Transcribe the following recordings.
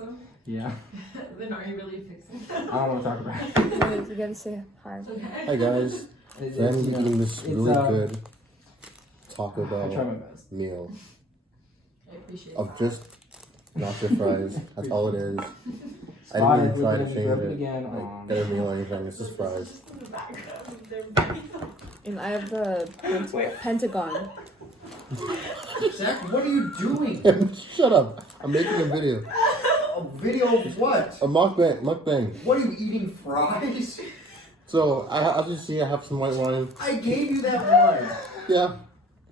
them? Yeah. Then are you really fixing them? I don't want to talk about it. You gotta say hi. Okay. Hi guys. So I'm eating this really good Taco I try my Bell best. meal I appreciate of that. just nacho fries. That's all it is. I Spotted, didn't even try to broke change it it. again. Like, get a meal or anything. It's just fries. And I have the Pentagon. Zach, what are you doing? Shut up. I'm making a video. A video of what? A mukbang. What are you eating, fries? So, as you see, I have some white wine. I gave you that one. Yeah.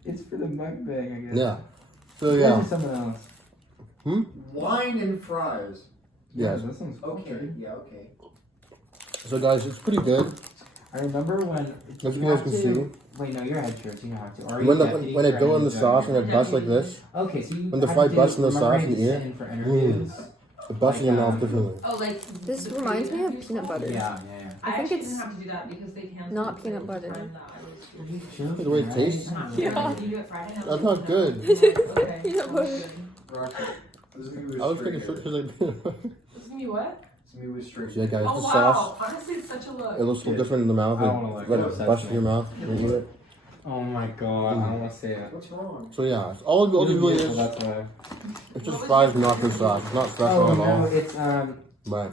It's for the mukbang, I guess. Yeah. So, Maybe yeah. someone else. Wine and fries. Yes. That sounds Okay, yeah, okay. So, guys, it's pretty good. I remember when. As you guys can see. Wait, no, you're head shirts. You don't have to. Or When I go in the sauce and it busts like this, Okay, so you. when the have fry to busts in the remember sauce and to you eat send it, in for interviews. it busts in your mouth differently. Oh, like This the reminds me of creative peanut juice? butter. Yeah. I think actually it's didn't have to do that because they canceled not the peanut butter. friend that I was- The way it tastes, Yeah. You do it Friday night? that's not good. Okay. Peanut butter. This is me with I was straight taking hair. pictures like This is gonna be what? It's me with straight Yeah, guys, Oh the wow! sauce, Honestly, it's such a look. it looks so different in the mouth. I don't wanna look. Let That's it bust in your mouth when you eat it. Oh my god, I don't want to say it. What's wrong? So yeah, it's all it really is, That's why. it's just fries and nacho sauce. It's not special Oh at no, all. it's But,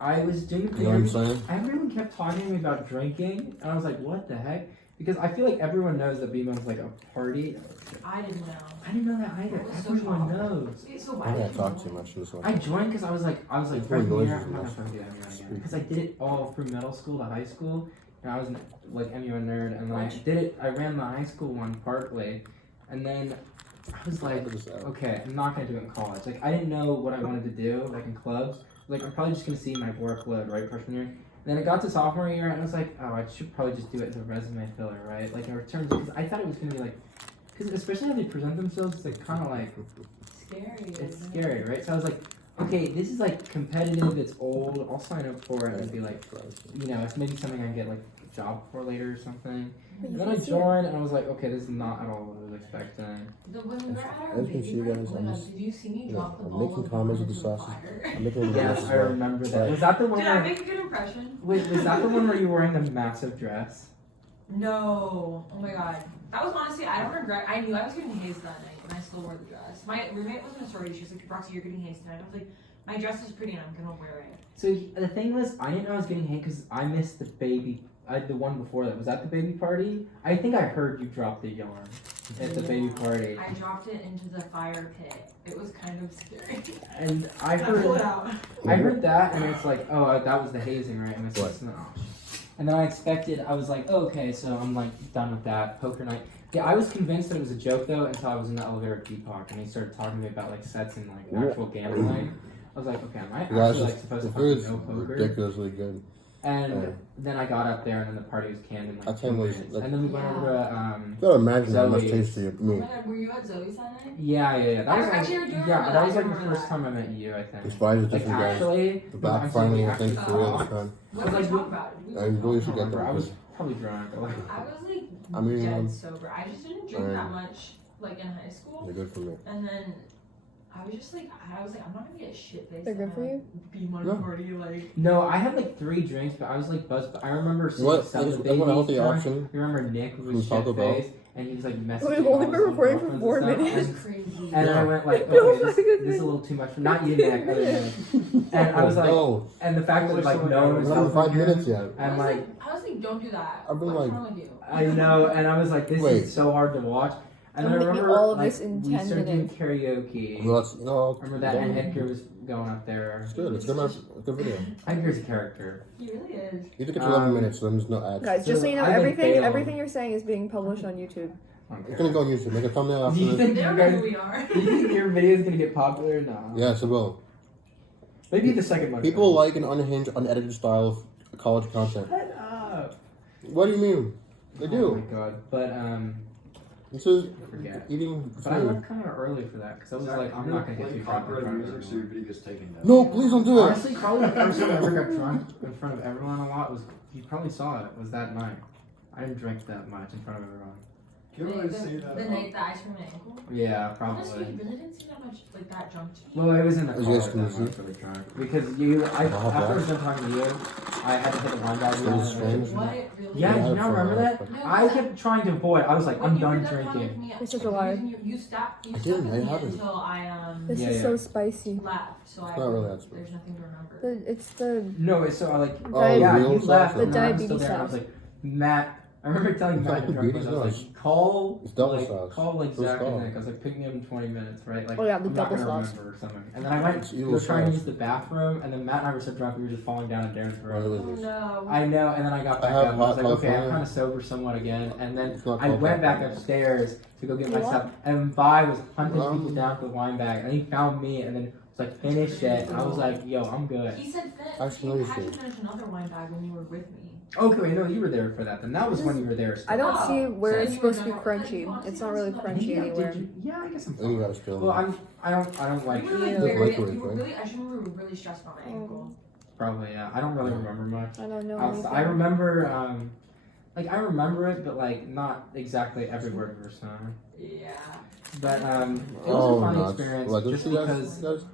I was doing. you know what I'm saying? Everyone kept talking to me about drinking, and I was like, "What the heck?" Because I feel like everyone knows that BMO's like a party. I didn't know. I didn't know that either. That was so Everyone shocking. knows. Wait, so I why think I did you talked know? too much in this I one. joined because I was like It's very freshman year. noisy I'm not in gonna do MUN again because I did it all from middle school to high school, and I was like MUN nerd, and then I did it. I ran the high school one partly, and then I was like, okay, I'm not gonna do it in college. Like I didn't know what I wanted to do, like in clubs. Like I'm probably just gonna see my workload right freshman year. And then I got to sophomore year and I was like, oh, I should probably just do it as a resume filler, right? Like in return, because I thought it was gonna be like, because especially how they present themselves, it's like kind of like Scary. it's isn't scary, it? right? So I was like, okay, this is like competitive. It's old. I'll sign up for it and be like, you know, it's maybe something I get like a job for later or something. And then I joined and I was like, okay, this is not at all what I was expecting. When we were at our As you can baby see, break, guys, oh my I'm God, just- did you see me yeah, drop the I'm ball making of comments water with the into sauces. fire? I'm making a Yes, I remember that. Was that the one? Did I Where, make a good impression? wait, was that the one where you were wearing the massive dress? No. Oh my god. That was honestly, I don't regret. I knew I was getting hazed that night, and I still wore the dress. My roommate was in a sorority. She was like, Roxy, you're getting hazed tonight. I was like, my dress is pretty, and I'm gonna wear it. So the thing was, I didn't know I was getting hate because I missed the baby. The one before that. Was that the baby party? I think I heard you drop the yarn at the baby party. I dropped it into the fire pit. It was kind of scary. And I I pulled it heard, out. I heard that, and it's like, oh, that was the hazing, right? And it's What? just, no. And then I expected, I was like, oh, okay, so I'm like done with that poker night. Yeah, I was convinced that it was a joke though until I was in the elevator with Deepak, and he started talking to me about like sets and like actual gambling. I was like, okay, am I actually Guys, like supposed the to food's fucking know poker? ridiculously good. And then I got up there, and then the party was canned in I like 2 can't wait, minutes. like- And then we went over to You gotta imagine how much Zoe's. tastier Oh me. my god, were you at Zoe's that night? yeah. That I was like, actually do remember yeah, that. that was I like the remember first that. time I met you, I think. This fries are Like different, guys. actually, The no, back I'm finally, saying I think, actually- for real this time. What did we like, talk about? Did we I really I should don't get remember. I them. was probably drunk. Or like, I was like I mean, dead sober. I just didn't drink that um, much like in high school. They're good for me. And then I was just like, I'm not gonna get shit faced. They're good for you? Be my No. party like. no, I had like 3 drinks, but I was like buzzed. But I remember seeing What? some of the Is babies one a healthy drunk. option? You remember Nick From was Taco shit Bell? faced, and he was like messaging. We've all only his been little recording for girlfriends 4 and stuff, minutes. It's crazy. And Yeah. I went like, No, okay, my this goodness. is a little too much for not you, Nick. Other Nick. And I was like, No, and the fact that like no one we're was not in helping 5 him, minutes yet. I'm like, I was like, don't do that. I've been What's like- wrong with you? I know, and I was like, this Wait. is so hard to watch. And I'm then I making remember all of like this in we 10 started doing minutes. karaoke. well, that's, no, Remember that? And Edgar was going up there. it's good. It's a good video. Edgar's a character. He really is. You have to get to 11 minutes, so there's no ads. Guys, just so you know, I've been failing. everything you're saying is being published on YouTube. It's gonna go on YouTube. Make a thumbnail after Do you this. think They you don't know who guys? we are. Do you think your video is gonna get popular? No. Yes, it will. Maybe the second one. People like an unhinged, unedited style of college content. Shut up. What do you mean? They Oh do. my god. But This is I forget. eating But I food. left kind of early for that because I was like, I'm not gonna get too drunk in copyrighted front of music, so your everyone. video gets taken down. No, please don't do it. Honestly, probably the first time I ever got drunk in front of everyone a lot was, you probably saw it, was that night. I didn't drink that much in front of everyone. Can I say that? The night that I sprained my ankle? Yeah, Honestly, probably. it really didn't seem that much like that drunk to me. Well, it was in the Was car you guys at that confused? point for the drunk. Because you, after I was done talking to you, I had to hit the wine bag. So it was strange. What? Really? Yeah, Yeah, you now remember that? No, I kept trying to avoid. I was like, when I'm you were done done talking drinking. to me, You're such a the liar. reason You stopped. You I stuck didn't, with I me haven't. until I This Yeah, is yeah. so spicy. left. So It's not really that there's nothing to remember. It's the No, it's so I like. Oh, Yeah, real you left. sauce? And then I was still The there. And I was diabetes like, Matt. I remember telling It's Matt not the drunk was, I was diabetes like, call, It's double like, sauce. call like What's it Zach and called? Nick. I was like, pick me up in 20 minutes, right? Like, Oh, yeah, the I'm not double gonna sauce. remember or something. And then I went It's to evil go try and sauce. use the bathroom, and then Matt and I were so drunk we were just falling down at Darren's What room. is this? No. I know, and then I got I back have up. And I was hot like, okay, I'm California. kind of sober somewhat again. And then It's not I called went back California. upstairs to go get my What? stuff, and Vi was hunting Um, people down for the wine bag, and he found me, and then was like, finish it. And I was like, yo, I'm good. He said that I he still had see. to finish another wine bag when you were with me. Okay, wait, no, you were there for that. Then that was when you were there. Still. I don't Oh, see where so it's you were supposed to be done- crunchy. It's not really crunchy Yeah, anywhere. did you- yeah, I guess I'm Then you fine. gotta spill Well, it. I don't like. You were like Yeah. very, Liquid, you were right? really, I just remember really stressed about my ankle. Probably, yeah. I don't really remember much. I don't know I anything. remember, like I remember it, but like not exactly every word per se. Yeah. But it was Oh, a fun nuts. experience Like, just you guys- because you guys-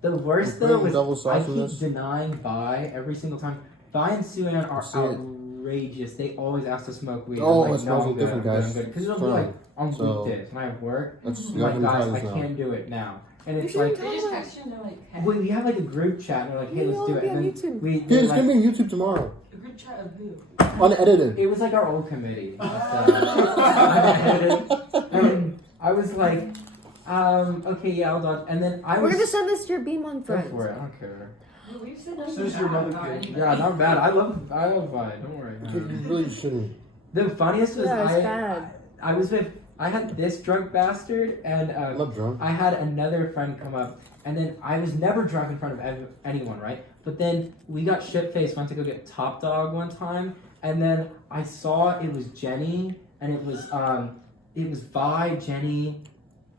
the worst You're though putting was double I sauce in keep this? denying Vi every single time. Vi and Sue Ann are See it. outrageous. They always ask to smoke weed. Oh, I'm it like, smells no, I'm good, different, I'm good, guys. I'm good. Because it'll be Fine. like on So- weekdays when I have work. That's, I'm you like, have to guys, try I this now. can't do it now. And You it's should like They just text you and they're like, hey. we have like a group chat and they're like, hey, You let's all do it. be And on then YouTube. we Dude, it's like, gonna be on YouTube tomorrow. A group chat of who? Unedited. it was like our old committee. And I was like, okay, yeah, hold on. And then I We're was gonna send this to your Beam on go friends. for it. I don't care. We've said So is your mother kid? Yeah, not bad. I love Vi. Don't worry. You really shouldn't. The funniest was Yeah, it's bad. I was with. I had this drunk bastard and I'm not drunk. I had another friend come up, and then I was never drunk in front of anyone, right? But then we got shit-faced, went to go get Top Dog one time, and then I saw it was Jenny, and it was Vi, Jenny,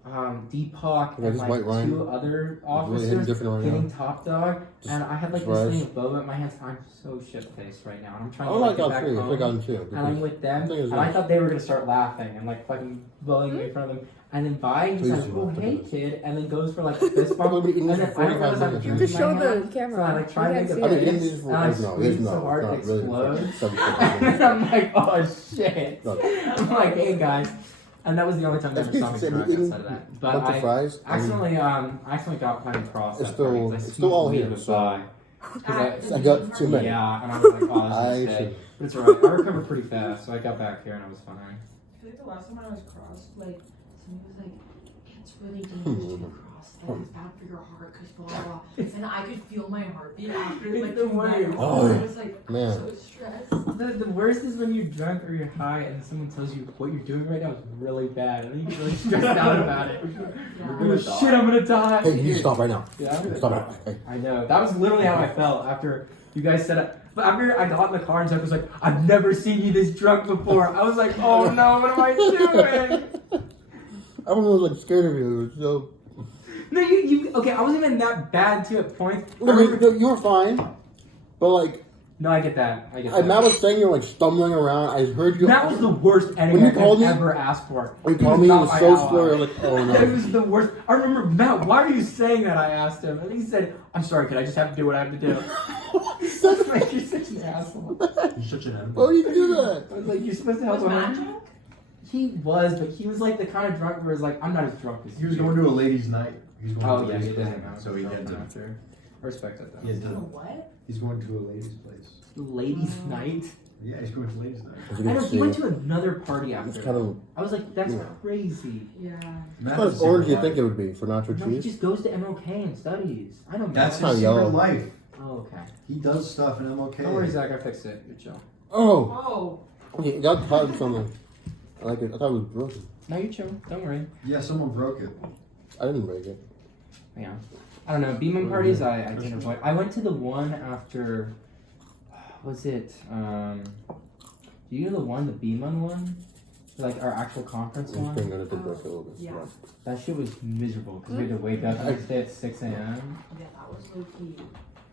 Deepak, Yeah, and this like white wine two other It's really hitting officers different right getting now. Top Dog, Just and I had like fries. this thing of boba in my hands. I'm so shit-faced right now, and I'm trying I to like like, get got back three. I home. got two. And I'm with them, I think it's and I nice. thought they were gonna start laughing and like fucking bullying me in front of them. And then Vi, he's Please like, do "Oh, not hey, do this. kid," and then goes for like a fist bump. I've been eating And this then for I didn't realize 45 I'm minutes. doing Just my show hand, the camera. So I like try You to can't make see a I've been it. eating face, these and I for squeeze so hard it not really. explodes. 7 And I'm like, "Oh shit!" No. I'm like, "Hey guys," and that was the only time they ever saw me Excuse me, drunk eating outside of that. But bunch of I fries. accidentally got kind of cross. It's that still- night, 'cause I it's still all smoked weed here, with so- Vi. 'Cause I got too many. Yeah, and I was like, "Oh, I this is sick." should. But it's alright. I recovered pretty fast, so I got back here and I was fine. I feel like the last time I was crossed, like, somebody was like, it's really dangerous to be crossed. Like, it's bad for your heart, because blah, blah, blah. And I could feel my heartbeat after, It's like, the 2 minutes. worst. Oh, I was like, man. so stressed. The worst is when you're drunk or you're high and someone tells you what you're doing right now is really bad and then you get really stressed out about it. Oh shit, I'm gonna die. Hey, you stop right now. Yeah, I'm gonna Stop die. it. Hey. I know. That was literally how I felt after you guys said it. But after I got in the car and Zach was like, I've never seen you this drunk before. I was like, oh no, what am I doing? I was like scared of you. So No, you okay, I wasn't even that bad to at points. I no, remember- you were fine, but like No, I get that. I get Matt that. was saying, you're like stumbling around. I heard you. That was the worst enemy you I called could me- ever ask for. When you He called me, it not was my so ally. scary. I'm like, oh It no. was the worst. I remember, Matt, why are you saying that? I asked him. And he said, I'm sorry, kid, I just have to do what I have to do. I was like, you're such an asshole. You're such an animal. Why would you do that? I was like, you're supposed to help Was Matt him. drunk? He was, but he was like the kind of drunk where it's like, I'm not as drunk as He was you. going to a ladies' night. He was going Oh, to a yeah, he ladies' doesn't night, know. so he had to. after. I respect that, He though. had Oh, to. what? He's going to a ladies' place. Ladies' night? Yeah, he's going to ladies' night. It's I know, he good went to to another party see. after. It's kind of I was like, that's Yeah. crazy. Yeah. it's Matt not has as a orange as you secret think it life. would be for nacho No, he cheese. just goes to MLK and studies. I know That's Matt. his not secret yellow. life. Oh, okay. He does stuff in MLK. Don't worry, Zach, I fixed it. Good job. Oh, Oh. okay, got caught in something. I like it. I thought it was broken. No, you're chill. Don't worry. Yeah, someone broke it. I didn't break it. Yeah. I don't know. Beeman parties, I didn't avoid. I went to the one after. Was it? Do you know the one, the Beeman one? Like our actual conference I'm just one? gonna let it break a little bit. Yeah. That shit was miserable because we had to wake up the next day at 6 a.m. Yeah, that was low key.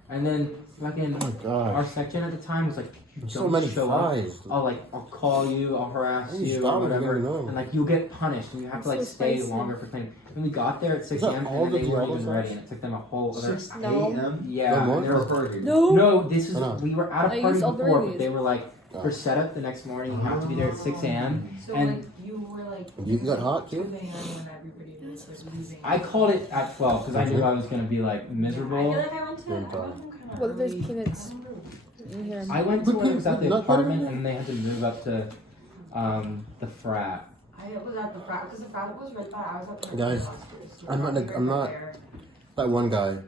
And then fucking Oh my god. our section at the time was like, So don't many show up. fries. I'll call you, I'll harass Hey, you, stop or it, whatever, I don't know. and like you'll get punished, and you have to like So stay spicy. longer for training. And we got there at 6 that a.m. all and the they weren't Diablo even ready, sauce? and it took them a whole other. 6 No. a.m. Yeah, No more? and they For were- burger. no, this is I know. we were at I a party used all the before, but reviews. they were like Oh. for setup the next morning. You have to be there at 6 a.m. So And- like you were like You got hot too? when everybody was like losing. I called it at 12 because I knew I was gonna be like I miserable. feel like I went to Yeah, kind of What if there's peanuts in here? I went to when it was at the Not apartment, better. and they had to move up to the frat. I was at the frat because the frat was right by. I was at the Guys, last year, so I'm not we like- were I'm right not- there. That one guy. And,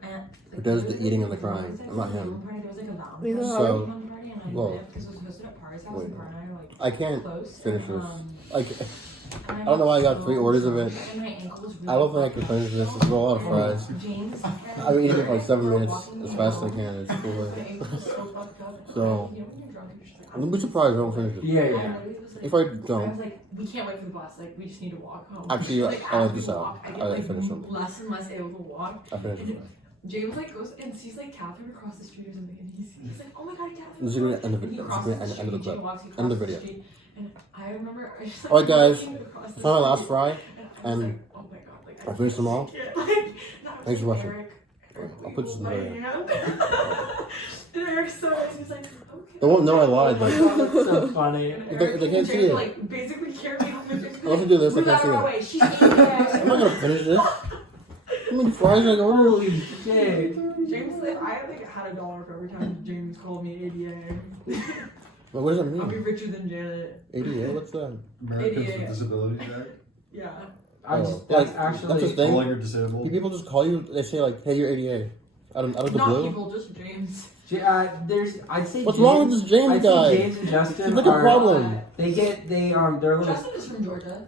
Who does there the was, eating like, and the crying. Valentine's I'm not Day, him. one party, there was like a Valentine's Neither Day are So, one party, and I well, went because it was hosted at Par's house, wait. and Par and I were like I can't close. finish and, this. and I don't know why I got 3 orders of it. And my ankle was really I don't think I can finish this. It's a lot of fries. James, I've been eating it for like 7 we were minutes walking as the fast as I hill, can. It's cool. my ankle was so fucked up. So, You know when you're drunk, you're just like, I'm gonna be surprised if I don't finish it. Yeah, I yeah. literally was like- If I I don't, was like, we can't wait for the bus. Like, we just need to walk home. Actually, like, I'll as let we this out. walk, I get I'll like finish them. less and less able to walk. I finished it. James like goes and sees like Catherine across the street or something, and he's like, oh my god, Catherine. This is gonna end the And he video. This is crosses gonna end the street, clip. Jane walks, he End the crosses video. street, and I remember I just like, Alright, guys. walking across the Found my last street, fry, and I was and like, oh my god, like I finished them all. can't, like, that was Thanks for watching. Eric. I'll put this in the video. And Eric's so nice, he's like, okay. They won't know I Oh lied, my but god, that's so funny. And They- Eric they and can't see James, it. like basically carried me off and just I'll have to do this, I move can't out see of it. our way. She's eating I'm not gonna finish this. How many fries I ordered? Holy shit. James, if I like had $1 for every time James called me ADA, What does that I'll be mean? richer than Janet. ADA? What's that? Americans Idiot. with Disabilities Act. Yeah. I Oh, just, that's like, actually. that's a thing? Calling you're disabled. People just call you, they say like, hey, you're ADA. Out of the Not blue? people, just James. There's, I'd say. What's James, wrong with this James I'd say guy? James and Justin Look at the are. problem. They're a little. Justin is from Georgia,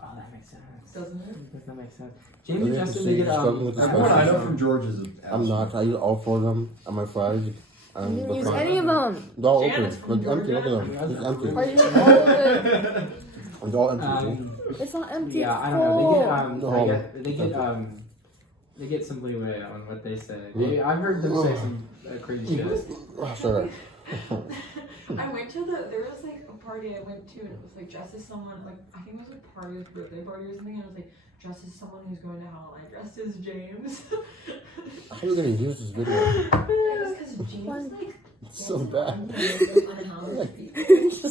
Oh, that makes sense. doesn't it? Does that make sense? James Maybe and I have to Justin, say they you're get struggling with this Everyone I question. know from Georgia is. I'm not. I eat all 4 of them on my fries. I didn't use any of them. They're all open. Janet's from They're empty. Look at Georgia. them. It's empty. Why do you eat all of it? It's all empty. It's not empty. Yeah, it's I don't know. full. They get some leeway on what they say. I've heard them say some crazy shit. Oh, sorry. I went to there was like a party I went to and it was like dressed as someone, like I think it was like Party's birthday party or something, and it was like dressed as someone who's going to hell, and I dressed as James. How are we gonna use this video? It was because James like It's so gets bad. unhoused people.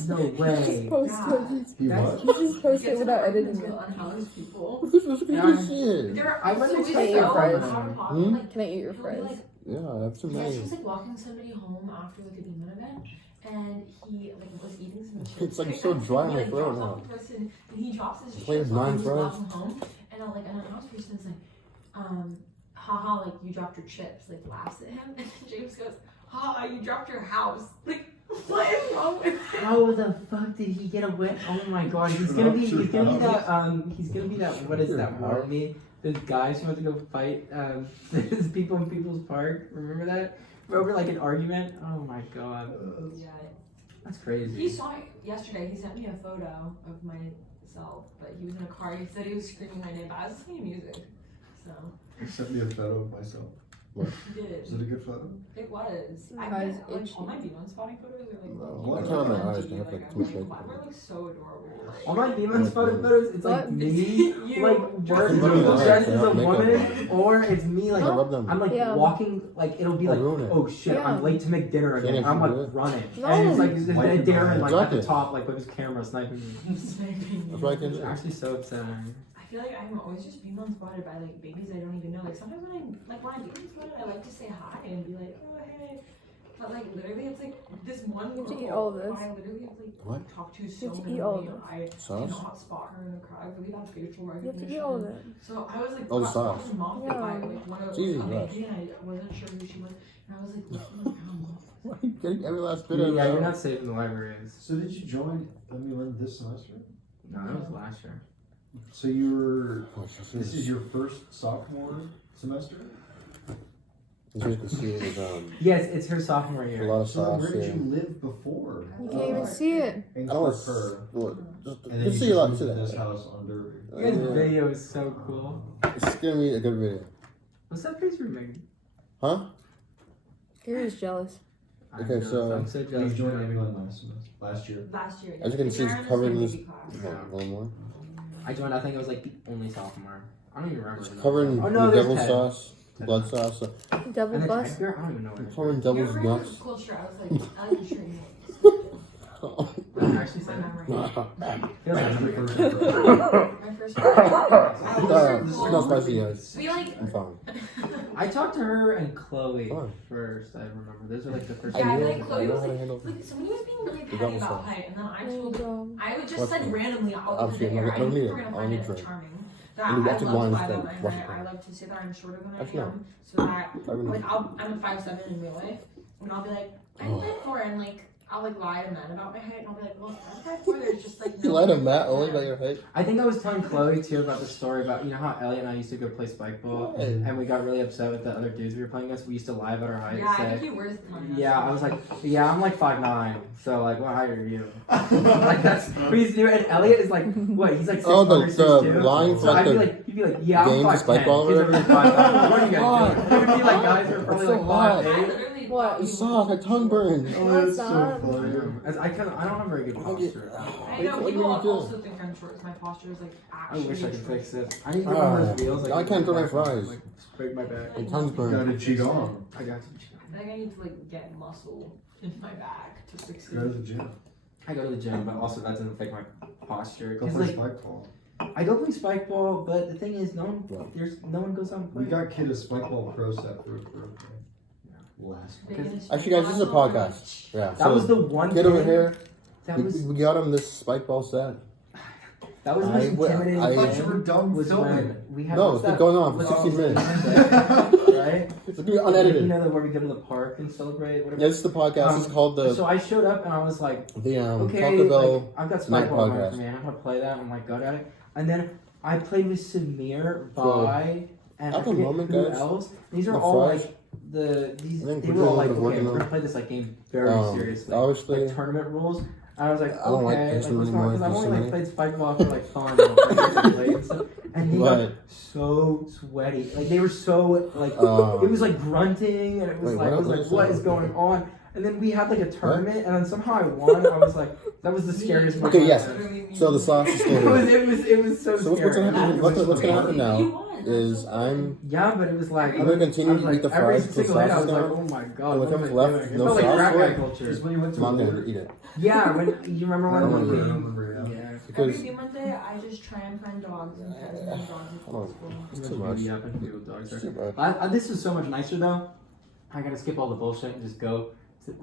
No way. Just post it. He what? You just post it Gets without apartments editing with it. unhoused people. Who's supposed to see it? There I are wouldn't so expect we your go fries. out of pocket, Hmm? like, Can I eat your he'll be fries? like, Yeah, I have too yes, he many. was like walking somebody home after like a demon event, and he like was eating some chips. It's like right? so And dry in he, my like, throat drops now. off the person, and he drops his Play with chips while 9 he's fries. walking home, and like an unhoused person's like, haha, like you dropped your chips, like laughs at him, and then James goes, haha, you dropped your house, like. What is wrong with him? How the fuck did he get away? Oh my god, he's gonna be that what is that army? Those guys who went to go fight those people in People's Park. Remember that? Over like an argument? Oh my god. Yeah. That's crazy. He saw it yesterday. He sent me a photo of myself, but he was in a car. He said he was screaming my name, but I was listening to music. So He sent me a photo of myself. he did. Is it a good photo? It was. My I eyes get, like, itchy. all my Beeman spotting photos are like. No. I can't remember my eyes, cringy, they have, like, I'm too much makeup wow, on we're like so adorable. All my demons photos, it's like What? me, You like dressed as a dressed as a makeup woman, or it's me like I rub them. I'm like Yeah. walking, like it'll be I'll like, ruin it. oh shit, Yeah. I'm late to make dinner again. Can't I'm actually do like it. running, No. and it's like there's Like Darren like at the Exactly. top, like with his camera sniping me. That's what I can It's do. actually so upsetting. I feel like I'm always just being spotted by like babies I don't even know. Like sometimes when I'm being spotted, I like to say hi and be like, oh hey. But like literally, it's like this one You have girl to eat all of who this. I literally have like What? talked to You so have to many. eat all of it. I Sauce? cannot spot her in the crowd. I really bad facial You have to recognition. eat all of it. So I was like, Oh, the got sauce. spotted mom Yeah. by like one of It's easy, a yes. baby, and I wasn't sure who she was, and I was like looking around. Why are you getting every last bit of Yeah, you're it? not safe in the libraries. So did you join MUN this semester? No, that was last year. So you were. Oh, This is your first sophomore semester. As you can see, there's Yes, it's her sophomore a year. lot of So sauce where did here. you live before? You can't even see it. In I don't want Clark to. Kerr. Just And then just you see a lot. moved See to this that. house under. You guys' video is so cool. It's gonna be a good video. What's that face for Megan? Huh? You're just jealous. Okay, so- I'm so You jealous. joined Emmy Lynn last year. Last year. As you can see, Aaron it's was covered in in this. baby class. A little more. I joined. I think it was like the only sophomore. I don't even remember. It's covered in Oh no, there's devil Ted. sauce, blood sauce. Double And then bus. Tiger? I don't even know what it It's is. covered in You devil's remember nuts. the cool shirt? I was like, I like your shirt. I didn't actually say My that. memory. Feels like something. My first This is not spicy, guys. We like. I'm fine. I talked to her and Chloe Fine. first. I remember. Those are like the first. Yeah, I know- feel like Chloe I know was how to like, handle- somebody was being really The petty double about sauce. height, and then I Oh, told, God. I would just What's said that? randomly out of Obviously, the I'm air. not- I don't need it. We're gonna I find need it drink. charming. You That watch I it love blind to lie about instead. my Watch height. it. I love to say that I'm shorter than Actually, I no. am, so that I really- like I'm 5'7" in real life, and I'll be like I'm 5'4", and like I'll like lie to men about my height, and I'll be like, well, I'm 5'4". There's just like You no lied to way Matt that only I about am. your height. I think I was telling Chloe too about the story about how Elliot and I used to go play spike ball Hey. and we got really upset with the other dudes we were playing against. We used to lie about our height. Yeah, I and think say, you were telling us. yeah, I was like, yeah, I'm like 5'9", so like, what height are you? Like that's what we used to do. And Elliot is like, what? He's like 6'1" Oh, or the 6'2". line for So like I'd be the like, he'd be like, yeah, I'm games, 5'10". spike ball or He's like, whatever? 5'9". What are you guys doing? It would be like guys who are probably so like hot. 5'8". I literally What? thought it you sucked. My tongue burned. Oh, That's that's so not- funny. I don't have very good posture. I know What people do you do? also think I'm short. 'Cause my posture is like I actually. wish I could short. fix it. I need to get one of those wheels. Like, I can't throw my fries. Like, scrape my back. My tongue's You burned. gotta cheat on. I got you. I think I need to like get muscle in my back to fix Go to it. the gym. I go to the gym, but also that doesn't affect my posture. Go 'Cause, play like, spike ball. I go play spike ball, but the thing is, no Yeah. one goes out and We plays. got Kid a spike ball pro set for his birthday. Last month. Biggest Actually, guys, this is a podcast. Yeah. That was the one Kid thing. over here. That was We got him this spike ball set. the most intimidating I thought you were thing done was filming. when we had. No, what's it's been that- going on for what's 16 that minutes. right? It's gonna be You unedited. know where we go to the park and celebrate, whatever. Yeah, this is the podcast. It's called So I showed up and I was like, the okay, Taco Bell. like, I've got Night spike ball Podcast. for me. I'm gonna play that. I'm like good at it. And then I played with Samir, So, Bai, and I at the forget moment, who guys, else. These are the all fries, like these. I think They we're were all doing like, a little bit okay, we're working gonna play this like game very seriously, Obviously, like tournament rules. And I was like, I don't like okay, this like, one what's anymore, going on? 'Cause I've this only like one. played spike ball for like fun and play and stuff. And they got Right. so sweaty. Like they were so like Um, it was like grunting and it was wait, like I what was like, is what that? is going on? And then we had like a tournament and then somehow I won. I was like, that was the scariest Okay, moment. yes. So the sauce is still It here. was it was so So what's scary. gonna happen? What's gonna happen You now won. is I'm Yeah, but it was like I'm gonna continue I was to like, eat the every fries till single hit, I sauce was is like, gone. oh my god, And what am I whatever's left, doing? It no felt like sauce frat for guy it. culture. Just when you went to I'm the gonna eat it Yeah, when you remember I when don't we remember, yeah. yeah. because Every Monday, I just try and find dogs and pet as many dogs as Hold on. possible. it's too much. Yeah, I think we with dogs It's there. too much. This is so much nicer though. I gotta skip all the bullshit and just go.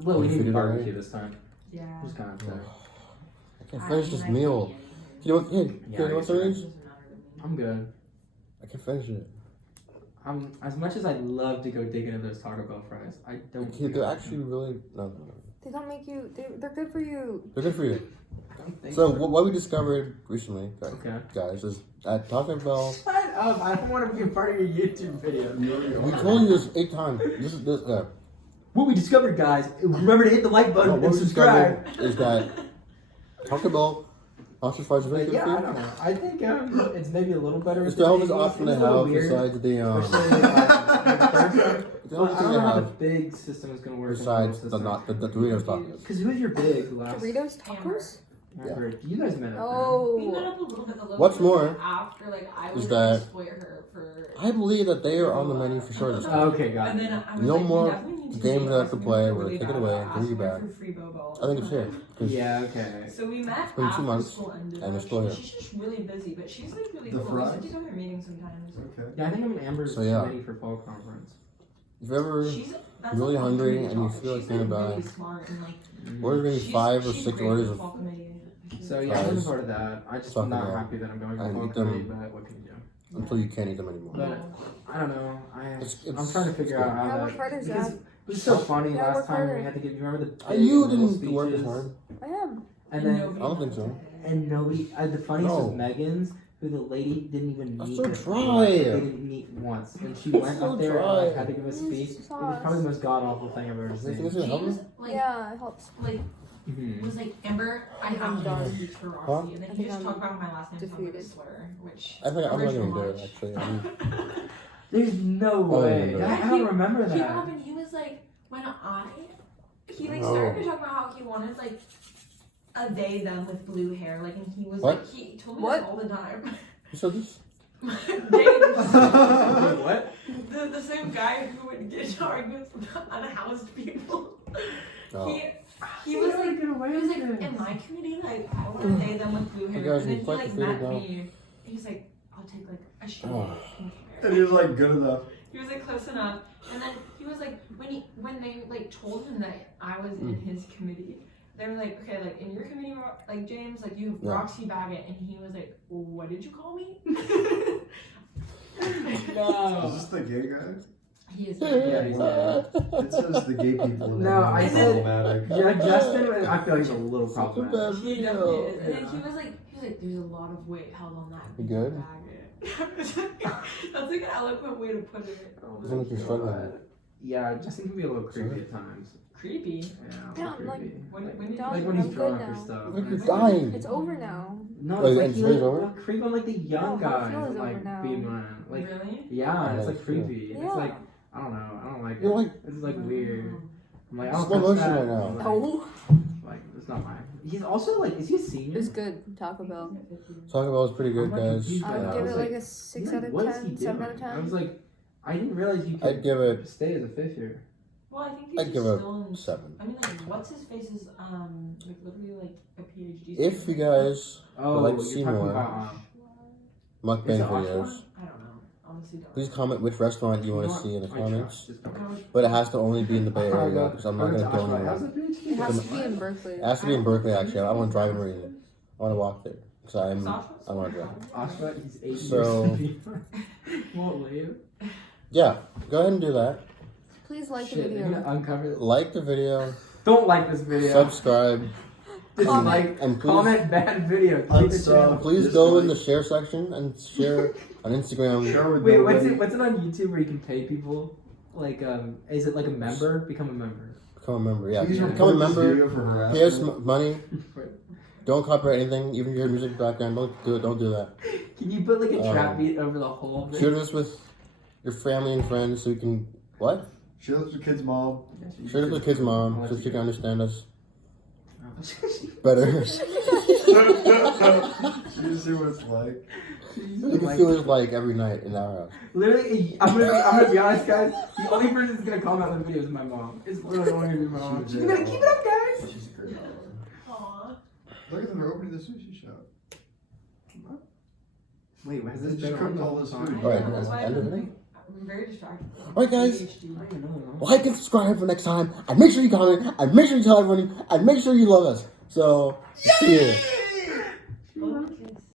Well, we You need figured it out, barbecue right? this time. Yeah. Just kind of upset. I can't finish this meal. You know what? Hey, Yeah, you know what there is? Doesn't matter to me. I'm good. I can finish it. As much as I'd love to go dig into those Taco Bell fries, I don't. Okay, think they're I actually really no. They don't make you. They're good for you. They're good for you. don't think So what we discovered recently, Okay. guys, is at Taco Bell. Shut up! I don't want to be a part of your YouTube video. We told you this 8 times. This is this. What we discovered, guys. Remember to hit the like button What and we subscribe. discovered is that Taco Bell ostrich fries are really But good yeah, for I you. don't know. I think it's maybe a little better. It's with the healthiest mayonnaise. option It they was a little have weird, besides the especially the first one. it's the Well, only I thing don't they know how the have big system is going to work. besides the Doritos tacos. Because who's your big last? Doritos tacos. Yeah. You guys met up. We met Oh. up a little bit. The What's more after like I is was that exploit her for. I believe that they are on the menu for sure this There. time. Okay, got And it. then I was No like, we more definitely need to games meet. that I have to Asking play her where really they take it bad away about and bring you asking her back. for free bobo. I think it's here. 'Cause Yeah, okay. So we met been 2 after months, school ended. and they're still here. She's just really busy, but she's like really The cool. We fries? used to go to her meetings sometimes. Okay. Yeah, I think I'm in Amber's So, yeah. committee for fall conference. If you're ever She's that's really like one hungry committee and you topic. feel like She's thinking like about really it, smart and like order maybe she's- 5 or she's 6 great orders for of fall committee. So yeah, I'm looking forward to that. I just Fucking am not hell. happy that I'm going I to fall eat them. committee, but what can you do? until you can't eat them anymore. But I don't know. It's- I'm trying to figure out how Yeah, that. work harder, Because Zach. it was so funny Yeah, last work time when we harder. had to get. You remember the? And you little didn't work as speeches? hard. I am. And then nobody I don't think so. wanted it. and nobody. The funniest No. was Megan's, who the lady didn't even That's meet. so with. dry. They didn't meet once, and she went so up there and dry. like, had to give a speech. It was probably the most god awful thing I've ever You think seen. it's gonna help James me? like Yeah, it helps. like Mhm. was like Amber. I think have I'm to done. do a speech for Rossi, Huh? and then I he think just I'm talked about my last name sounds like a defeated. slur, which I think I'm not hurts gonna so do it much. actually. There's no Oh, way. yeah, I don't remember He came that. up and he was like, when he like Oh. started talking about how he wanted like a they them with blue hair, like, and he was What? like he told me What? this all the time. You said this? What? The same guy who would get into arguments with unhoused people. Oh. He was like, in my community, like, I want to they them with blue hair. You guys And then need he fucking like food met now. me. He's like, I'll take like a shade Oh. of pink hair. And he was like good enough. He was like close enough. And then he was like, when they like told him that I was in his committee, they were like, okay, like in your committee, like James, like you have Yeah. Roxy Baggett, and he was like, what did you call me? No. Is this the gay guy? He is. Yeah, he's It says the gay people in No, there. I It's said- problematic. Yeah, Justin, I feel like he's a little problematic. He definitely is. And then Yeah. he was like, there's a lot of weight held on that. You good? Baggett. That's like an eloquent way to put it. Doesn't look you're struggling. Yeah, Justin can be a little creepy at times. Creepy. Yeah, Yeah, creepy. like- When did Don't- Like when he's I'm good drunk or now. stuff. Look, you're It's dying. It's over now. No, Wait, it's like and he today's like over? will creep on like the young No, guys Hot Feel and is like over now. being around. Like Really? yeah, it's Yeah, like creepy. Yeah. It's like I don't know. I don't like You're it. like- It's like weird. I'm like I It's don't slow touch motion that. right now. I'm like, No. like it's not mine. He's also like is he a senior? It's good. Taco Bell. Taco Bell is pretty good, I'm like guys. confused I by would that. give I it was like like, a 6 like, out of what is he 10, 7 out doing? of 10. I was like, I didn't realize you could I'd give it. stay as a fifth year. Well, I think he's I'd just give it still in. 7. I mean, like, what's his face is like literally like a PhD. If you student. guys Oh, like to you're see talking more about, mukbang Is it Oshkosh? videos, I don't know. Honestly, don't. please comment which restaurant you want to know see in the what? I comments. trust. Just don't. I was- But it has to only be in the Bay I Area go- because I'm I not go going to go Oshkosh. How's anywhere. the PhD? It has to be in Berkeley. It has to be in Berkeley, actually. I want to drive over here. I want to walk there. Because I want to drive. Oshkosh, he's 80 So- years old. Won't leave. Yeah, go ahead and do that. Please like the Shit, you're gonna video. uncover this. Like the video, Don't like this video. subscribe, Dislike, and please, comment bad video. Keep the channel. please go in the share section and share on Instagram. Share with Wait, nobody. what's it on YouTube where you can pay people? Like, is it like a member? Become a member. Become a member, yeah. Please Become a report this member, video for pay us harassment. money, don't copyright anything, even if you hear music background, don't do it, don't do that. Can you put like a trap Um, beat over the whole thing? Share this with your family and friends so you can, what? Share this with kid's mom. Share this with kids' mom I'll so let she you can understand us go. better. You see what it's like. You can feel it like every night in our house. Literally, I'm gonna be honest, guys. The only person that's gonna comment on the video is my mom. It's literally only gonna be my mom. She's gonna keep it up, guys. She's a great mom. Aw. Look at them, they're opening the sushi shop. Wait, has They this just been cooked on all the this whole food. time? Alright, That's that's why the end of it. I'm very distracted. Alright, guys. PhD. I don't even know. Like and subscribe for next time. And make sure you comment. And make sure you tell everybody. And make sure you love us. So, see you.